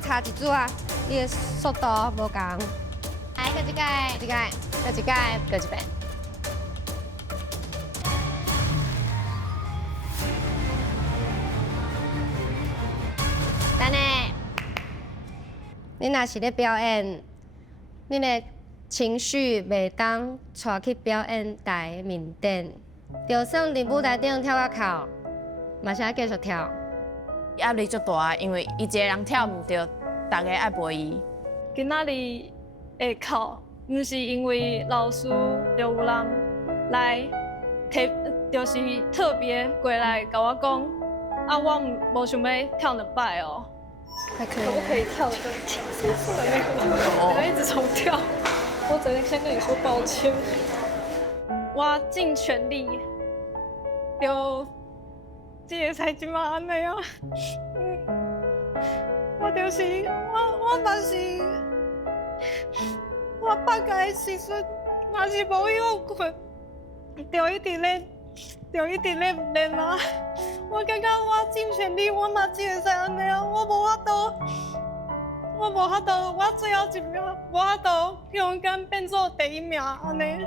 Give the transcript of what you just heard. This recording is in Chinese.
差一组啊，你的速度无共。来，搁一届，搁一届，搁一遍。等下，你若是咧表演，你的情绪袂当带去表演台面顶，就算伫舞台顶跳到哭，嘛是爱继续跳。压力足大，因为伊一个人跳唔对，大家爱陪伊。今仔日会哭，毋是因为老师就有人来就是特别过来甲我讲，啊，我无想要跳2摆哦。可不可以跳得更轻松的那个？不要一直重跳。我只能先跟你说抱歉。我尽全力，就这个才即马安尼啊。我就是我嘛是，我放假的时阵嘛是无休困，就一直咧练啊。我感觉我尽全力，我嘛只会使安尼啊，我无法度，我最后一秒无法度勇敢变做第1名安尼。